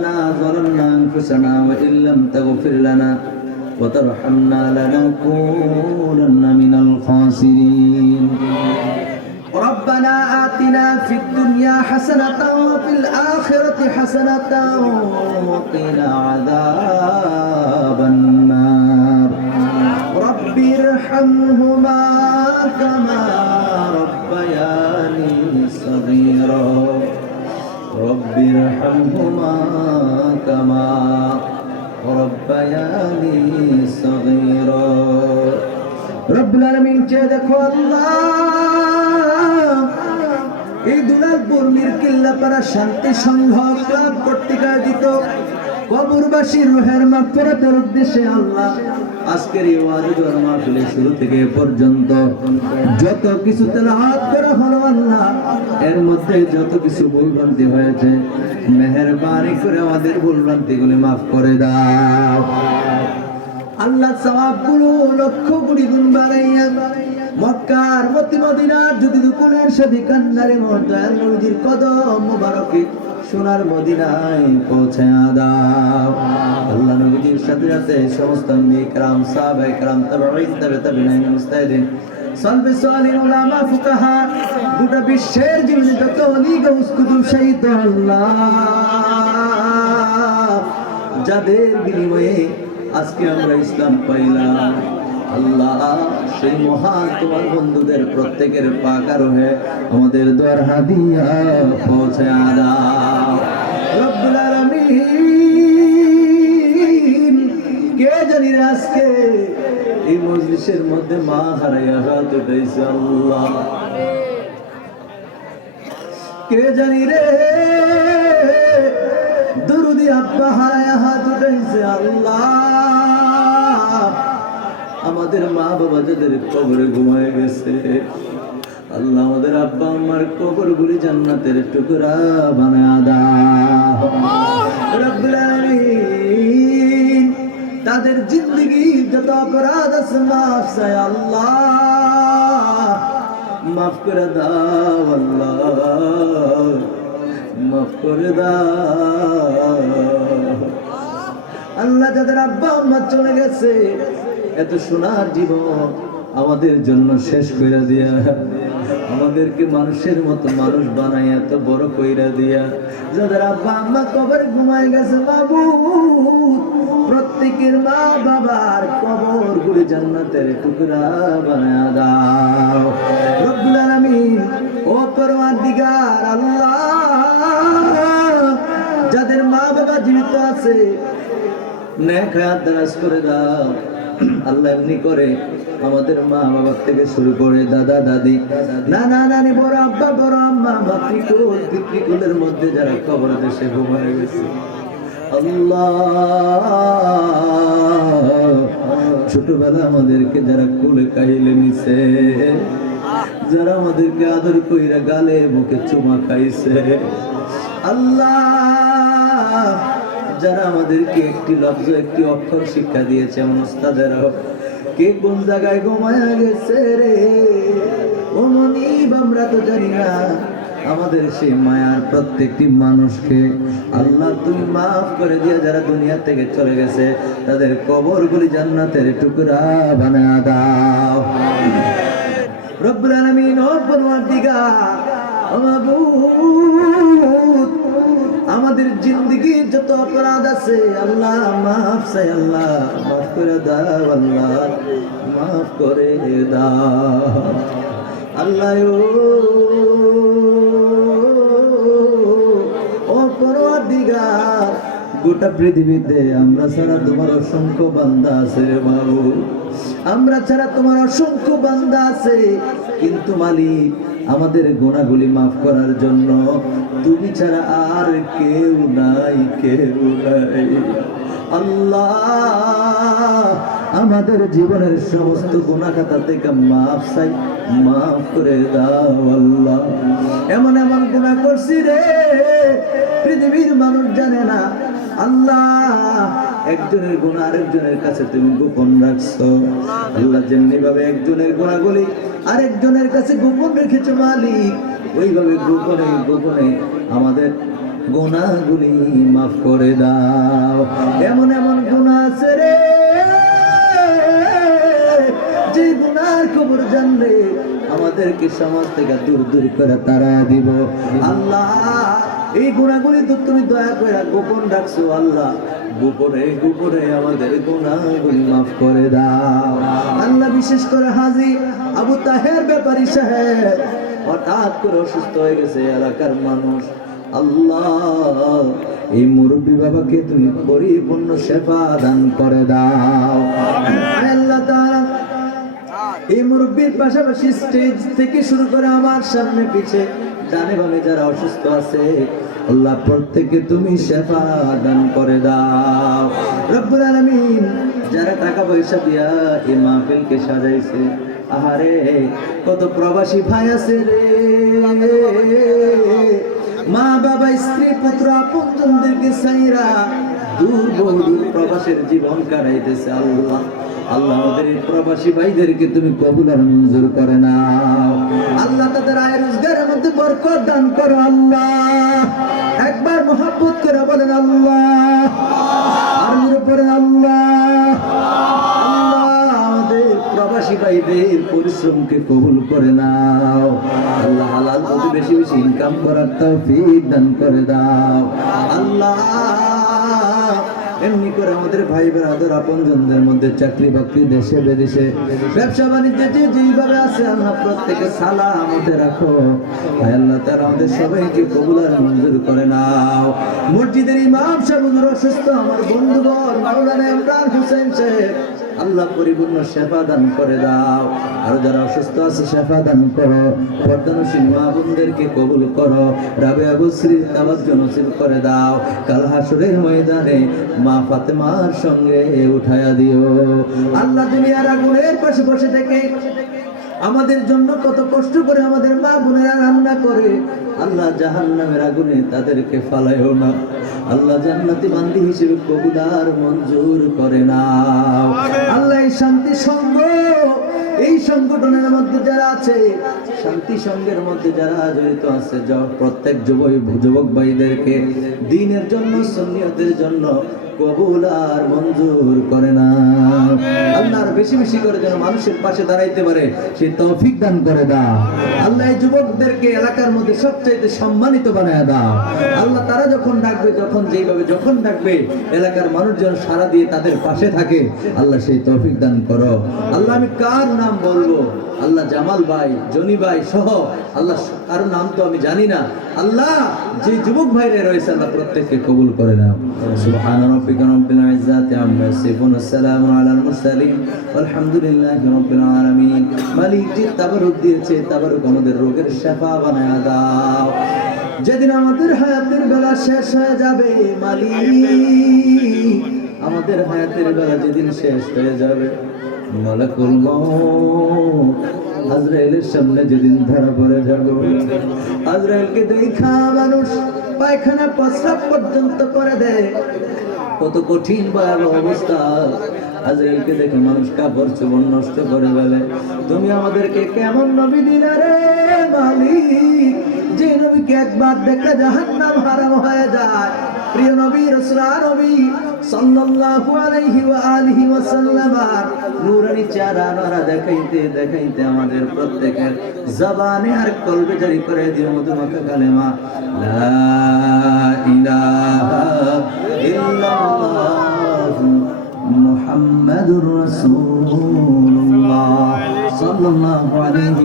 ظلمنا أنفسنا وإن لم تغفر لنا وترحمنا لنكونن من الخاسرين ربنا آتنا في الدنيا حسنة وفي الآخرة حسنة وقنا عذاب النار رب ارحمهما كما ربياني صغيرا رب ارحمهما كما ربياني صغيرا رب العالمين চেয়ে দেখো আল্লাহ এই দুলালপুর মিরকিল্লাপাড়া শান্তি সংঘ ক্লাব কর্তৃক আয়োজিত কবরবাসী রুহের মাগফিরাতের উদ্দেশ্যে আল্লাহ আজকের এই ওয়াজ মাহফিলের শুরু থেকে পর্যন্ত যত কিছু তেলাওয়াত করা হলো আল্লাহ এর মধ্যে যত কিছু ভুলভ্রান্তি হয়েছে মেহেরবানি করে আমাদের ভুলভ্রান্তিগুলি মাফ করে দাও আল্লাহ সওয়াবগুলো লক্ষ কোটি গুণ বাড়াইয়া মক্কার মতি মদিনার যদি দুকুলের সাথে কান্নারে মহতার নবীর কদম মুবারকে সোনার মদিনায় পৌঁছায়া দাও আল্লাহ নবীর সাথে সাথে সমস্ত নেকরাম সাহাবায়ে کرام তাবেঈন তাবেঈন মুস্তাহিদিন সালফে সালিহিন উলামা ফুকাহা গোটা বিশ্বের যিনি যত ওলি গাউস কুতুব শহীদ আল্লাহ যাদের বিনিময়ে আজকে আমরা ইসলাম পাইলাম আল্লাহ সেই মহান তোমার বন্ধুদের প্রত্যেকের পাক আরোহে আমাদের দোয়ার হাদিয়া পৌঁছায়া দাও রব্বুল আলামিন কে জানি আজকে এই মজলিসের মধ্যে মা হারাইয়া হাত উঠাইছে আল্লাহ কে জানি রে দরুদি আব্বা হারাইয়া হাত উঠাইছে আল্লাহ আমাদের মা বাবা যাদের কবরে ঘুমায় গেছে আল্লাহ আমাদের আব্বা আম্মার কবরগুলি জান্নাতের টুকরা বানায়া দাও রব্বুল আলামিন তাদের জিন্দেগি যত অপরাধ আছে মাফ চাই আল্লাহ মাফ করে দাও আল্লাহ মাফ করে দাও আল্লাহ যাদের আব্বা আম্মা চলে গেছে এত সোনার জীবন আমাদের জন্য শেষ কইরা দিয়া আমাদেরকে মানুষের মতো মানুষ বানাইয়া এত বড় কইরা দিয়া যাদের আব্বা আম্মা কবরে ঘুমায় গেছে মাবুদ প্রত্যেকের মা বাবার কবরগুলি জান্নাতের টুকরা বানায়া দাও রব্বুল আলামিন ও পরওয়ারদিগার আল্লাহ যাদের মা বাবা জীবিত আছে নেক হায়াত দারাজ করে দাও আল্লাহ এমনি করে আমাদের মা বাবা থেকে শুরু করে দাদা দাদি নানা নানি বড় আব্বা বড় আম্মা পিতৃকুলের মধ্যে যারা কবর দেশে ঘুমায় গেছে আল্লাহ ছোটবেলা আমাদেরকে যারা কুলে কাহিলে নিছে যারা আমাদেরকে আদর কইরা গালে মুখে চুমা খাইছে আল্লাহ যারা আমাদেরকে একটি লফজ একটি অক্ষর শিক্ষা দিয়েছে এমন উস্তাদেরা কে কোন জায়গায় ঘুমায়া গেছে রে ও মনিব আমরা তো জানি না আমাদের সেই মায়ার প্রত্যেকটি মানুষকে আল্লাহ তুমি মাফ করে দিয়া যারা দুনিয়া থেকে চলে গেছে তাদের কবরগুলি জান্নাতের টুকরা বানায়া দাও রব্বুল আলামিন ও পরওয়ারদিগার ও মাবুদ আমাদের জিন্দেগি যত অপরাধ আছে আল্লাহ মাফ চাই আল্লাহ মাফ করে দাও আল্লাহ মাফ করে দাও আল্লাহ ও পরওয়ারদিগার গোটা পৃথিবীতে আমরা ছাড়া তোমার অসংখ্য বান্দা আছে রে বাবু আমরা ছাড়া তোমার অসংখ্য বান্দা আছে কিন্তু মালিক আমাদের গুনাহগুলি মাফ করার জন্য তুমি ছাড়া আর কেউ নাই আল্লাহ আমাদের জীবনের সমস্ত গুনাহ খাতা থেকে মাফ চাই মাফ করে দাও আল্লাহ এমন এমন গুনাহ করছি রে পৃথিবীর মানুষ জানে না আল্লাহ একজনের গুনাহ আরেকজনের কাছে তুমি গোপন রাখছো আল্লাহ যেমনি ভাবে একজনের গুনাহগুলি আরেকজনের কাছে গোপন রেখেছো মালিক ওইভাবে গোপনে গোপনে আমাদের গুনাহগুলি মাফ করে দাও। এমন এমন গুনাহ আছে রে, যে গুনার খবর জানলে আমাদেরকে সমাজ থেকে দূর দূর করে তারা দিব। আল্লাহ এই গুনাহগুলি তো তুমি দয়া করে গোপন রাখছো। আল্লাহ গোপনে গোপনে আমাদের গুনাহগুলি মাফ করে দাও। আল্লাহ বিশেষ করে হাজী আবু তাহের ব্যাপারী সাহেব হঠাৎ করে অসুস্থ হয়ে গেছে এলাকার মানুষ। আল্লাহ এই মুরব্বী বাবাকে তুমি পরিপূর্ণ সেবা দান করে দাও। আল্লাহ তাআলা এই মুরব্বীর পাশাপাশি স্টেজ থেকে শুরু করে আমার সামনে পিছে ডানে বামে যারা অসুস্থ আছে আল্লাহ প্রত্যেককে তুমি সেবা দান করে দাও। রব্বুল আলামিন যারা টাকা পয়সা দিয়া এই মাহফিলকে সাজাইছে, আহারে কত প্রবাসী ভাই আছে রে, মা বাবা স্ত্রী পুত্র আপনজনদেরকে ছাইরা দূর বহুদূর প্রবাসের জীবন কাটাইতেছে। আল্লাহ আল্লাহ আমাদের এই প্রবাসী ভাইদেরকে তুমি কবুল আর মঞ্জুর করে নাও। আল্লাহ তাদের আয় রোজগারের মধ্যে বরকত দান করো। আল্লাহ একবার মহব্বত করে বলেন আল্লাহ, আর পরে আল্লাহ। আল্লাহ আমাদের প্রবাসী ভাইদের পরিশ্রমকে কবুল করে নাও। আল্লাহ হালাল পথে বেশি বেশি ইনকাম করার তৌফিক দান করে দাও। আল্লাহ এমনি করে আমাদের ভাই বেরাদর আপনজনদের মধ্যে চাকরি বাকরি দেশে বিদেশে ব্যবসা বাণিজ্যে যে যেইভাবে আছে আল্লাহ প্রত্যেকে সালামতে রাখো। আল্লাহ তাআলা আমাদের সবাইকে কবুল আর মঞ্জুর করে নাও। মসজিদের ইমাম সাহেব অসুস্থ, আমার বন্ধুগণ মাওলানা ইমরান হোসেন সাহেব আল্লাহ পরিপূর্ণ সেবা দান করে দাও। আর যারা অসুস্থ আছে সেবা দান করো। বর্তমানশীল মা বোনদেরকে কবুল করো। রাবেয়া বসরির তাওয়াজ্জুহ নসিব করে দাও। কাল হাসরের ময়দানে মা ফাতেমার সঙ্গে উঠায়া দিও। আল্লাহ দুনিয়ার আগুনের পাশে বসে থেকে আমাদের জন্য কত কষ্ট করে আমাদের মা বোনেরা রান্না করে, আল্লাহ জাহান্নামের আগুনে তাদেরকে ফালাইও না। আল্লাহ জান্নাতি বান্দি হিসেবে কবুল আর মঞ্জুর করে নাও। আল্লাহ এই শান্তি সংঘ, এই সংগঠনের মধ্যে যারা আছে, শান্তি সংঘের মধ্যে যারা জড়িত আছে, প্রত্যেক যুবক ভাইদেরকে দ্বীনের জন্য সুন্নিয়তের জন্য কবুল আর মঞ্জুর করে না। আল্লাহ বেশি বেশি করে যেন মানুষের পাশে দাঁড়াইতে পারে সেই তৌফিক দান করে দাও। আল্লাহ এই যুবকদেরকে এলাকার মধ্যে সবচাইতে সম্মানিত বানায় দাও। আল্লাহ তারা যখন ডাকবে, যখন যেইভাবে যখন ডাকবে এলাকার মানুষজন সারা দিয়ে তাদের পাশে থাকে। আল্লাহ সেই তৌফিক দান করো। আল্লাহ আমি কার নাম বলবো? আল্লাহ জামাল ভাই, জনি ভাই সহ আল্লাহ কারো নাম তো আমি জানি না। আল্লাহ যে যুবক ভাইরা রয়েছে আল্লাহ প্রত্যেককে কবুল করে নাও। সুবহান রাব্বিকা রাব্বিল ইজ্জাতি আম্মা ইয়াসিফুন, আসসালামু আলাল মুরসালিন, আলহামদুলিল্লাহি রাব্বিল আলামিন। মালিক যে তাবারুক দিয়েছে, তাবারুক আমাদের রোগের শিফা বানায়া দাও। যেদিন আমাদের হায়াতের বেলা শেষ হয়ে যাবে মালিক, আমাদের হায়াতের বেলা যেদিন শেষ হয়ে যাবে, মালাকুল মউত আজরাইলের সামনে যেদিন ধরা পড়ে যাবে, আজরাইলকে দেখা মানুষ পায়খানা প্রস্রাব পর্যন্ত করে দেয়। কত কঠিন ভয়াবহ অবস্থা। আজরাইলকে দেখে মানুষ কাপড় চোপড় নষ্ট করে ফেলে। তুমি আমাদেরকে কেমন নবী দিলে রে মালিক, যে নবীকে একবার দেখলে জাহান্নাম হারাম হয়ে যায়। প্রিয় নবী রাসূল নবী সাল্লাল্লাহু আলাইহি ওয়া আলিহি ওয়াসাল্লাম নূরানি চেহারা নরা দেখাইতে দেখাইতে আমাদের প্রত্যেকের জবানে আর কলবে জারি করে দিও মধুমাখা কালেমা লা ইলাহা ইল্লাল্লাহ মুহাম্মাদুর রাসূলুল্লাহ সাল্লাল্লাহু আলাইহি